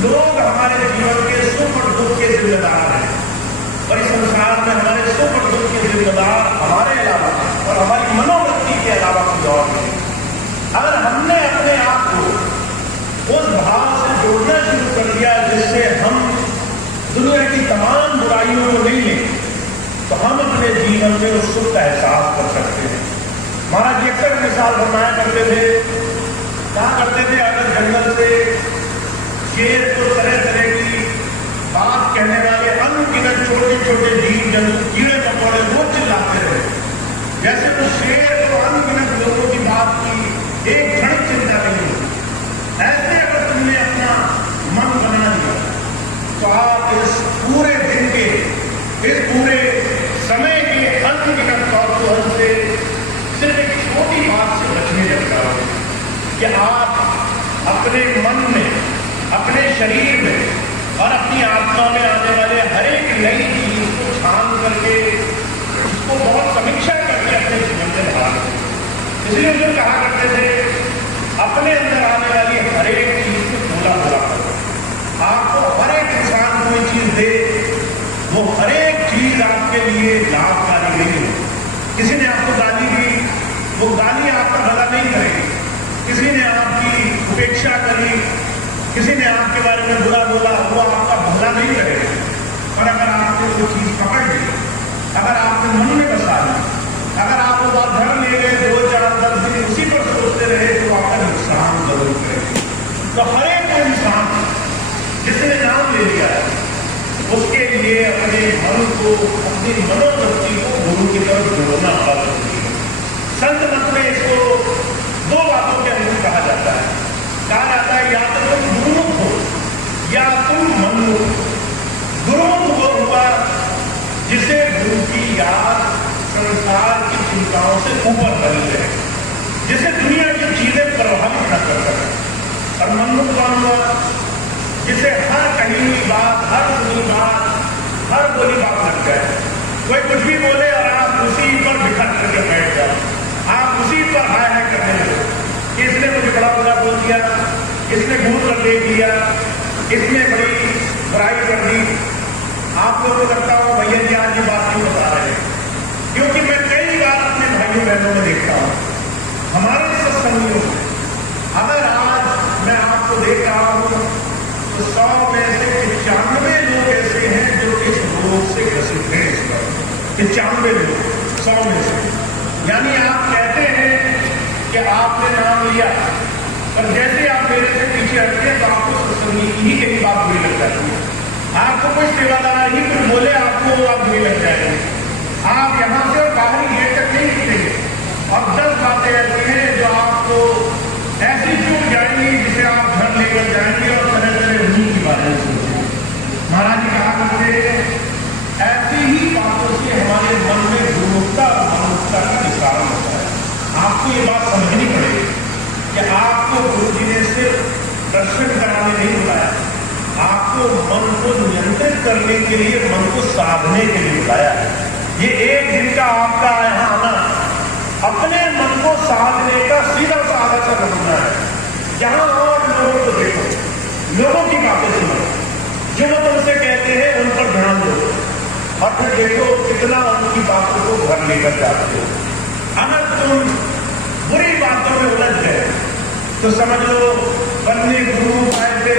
लोग हमारे जीवन के सुख और दुख के जिम्मेदार हैं और इस संसार में हमारे सुख और दुख के जिम्मेदार हमारे अलावा और हमारी मनोवृत्ति के अलावा कोई और नहीं। अगर हमने अपने आप को उस भाव से जोड़ना शुरू कर दिया जिससे हम दुनिया की तमाम बुराइयों को नहीं लें, तो हम अपने जीवन में उस सुख का एहसास कर सकते हैं। महाराज जी अक्सर मिसाल फरमाया करते थे, कहा करते थे अगर जंगल से शेर को तरह तरह की बात कहने वाले अनगिनत छोटे छोटे जीव जंतु कीड़े मकोड़े रोज चिल्लाते रहे, जैसे तो शेर को अनगिनत लोगों की बात की एक क्षण चिंता नहीं होती, ऐसे अगर तुमने अपना मन बना लिया तो आप इस पूरे दिन के, इस पूरे समय के अनगिनत कौतूहल से सिर्फ एक छोटी बात से बचने लग जाओगे कि आप अपने मन में, अपने शरीर में और अपनी आत्मा में आने वाले हर एक नई चीज को छान करके उसको बहुत समीक्षा करके अपने जीवन में ढाल। इसलिए जो कहा करते थे अपने अंदर आने वाली हर एक चीज को भूला भूला करो। आपको हर एक इंसान कोई चीज दे, वो हर एक चीज आपके लिए लाभकारी नहीं हो। किसी ने आपको गाली दी, वो गाली आपका भला नहीं करेगी। किसी ने आपकी उपेक्षा करी, किसी ने आपके बारे में बुरा बोला, वो आपका भला नहीं करेगा। और अगर आपने वो चीज पकड़ ली, अगर आपने मन में बसा ली, अगर आप वो बात घर ले गए 2, 4, 10 दिन उसी पर सोचते रहे तो आपका नुकसान जरूर करेगा। तो हर एक इंसान जिसने नाम ले लिया है उसके लिए अपने मन को, अपनी मनोवृत्ति को गुरु की तरफ जोड़ना बहुत जरूरी है। संत मत में इसको 2 बातों के अनुरूप कहा जाता है। कहा जाता है या तो तुम गुरुमुख हो या तुम मनमुख। गुरुमुख वो हुआ जिसे गुरु की याद संसार की चिंताओं से ऊपर कर ले, जिसे दुनिया की चीजें प्रभावित न कर सके। और मनमुख कौन हुआ? जिसे हर कही हुई बात, हर सुनी बात, हर बोली बात लग जाए। कोई कुछ भी बोले और आप उसी पर बिखर करके बैठ जाओ, आप उसी पर हाय हाय करने लगे। इसने मुझे बड़ा बुरा बोल दिया, इसने घूर कर ले दिया, इसने बड़ी बुराई कर दी। आप लोगों को लगता हो भैया जी आज ये बात क्यों बता रहे हैं? क्योंकि मैं कई बार अपने भाइयों बहनों में देखता हूं, हमारे सत्संगियों में अगर आज मैं आपको देख रहा हूं तो 100 में से 95 लोग ऐसे हैं जो इस रोग से ग्रसित हैं। इस पर 95 लोग 100 में से, यानी आप कहते हैं कि आपने नाम लिया और जैसे आप मेरे से पीछे हटते हैं तो आपको सत्संगी ही कहीं बात बुरी लग जाती है। आपको कोई सेवादार ही कुछ बोले आपको वो बात बुरी लग जाएगी। आप यहाँ से और बाहरी गेट तक नहीं निकलेंगे और 10 बातें ऐसी हैं जो आपको ऐसी चुप जाएंगी जिसे आप घर लेकर जाएंगे और तरह तरह उन्हीं की बातें सोचेंगे। महाराज जी कहा करते ऐसी ही बातों से हमारे मन में गुरुमुखता और मनमुखता का निस्तारण होता है। आपको ये बात समझनी पड़ेगी कि आपको गुरु जी ने सिर्फ दर्शन कराने नहीं बुलाया, आपको मन को नियंत्रित करने के लिए, मन को साधने के लिए बुलाया है। ये एक दिन का आपका यहाँ आना अपने मन को साधने का सीधा साधा सा नमूना है। जहां और लोगों को देखो, लोगों की बातें सुनो, जो तुमसे कहते हैं उन पर ध्यान दो और फिर देखो कितना उनकी बातों को घर लेकर जाते हो। अगर तुम बुरी बातों में उलझ गए तो समझ लो बनने गुरु ऐसे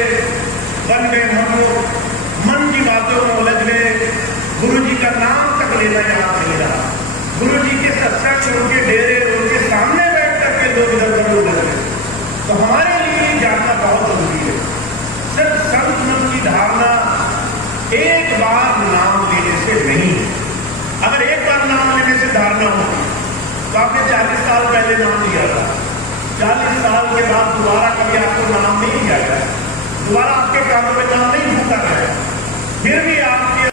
बन गए, हम मन की बातों में उलझ गए, गुरु जी का नाम तक लेना याद नहीं रहा। गुरु जी के सत्संग, उनके डेरे, उनके सामने बैठ करके लोग इधर उधर उलझ गए। तो हमारे लिए जानना बहुत जरूरी है, सिर्फ संत मन की धारणा एक बार नाम लेने से नहीं है। अगर एक बार नाम लेने से धारणा होगी तो आपने 40 साल पहले नाम लिया था, 40 साल के बाद दोबारा कभी आपको नाम नहीं लिया गया, दोबारा आपके कानों में नाम नहीं ढूंढा गया, फिर भी आपके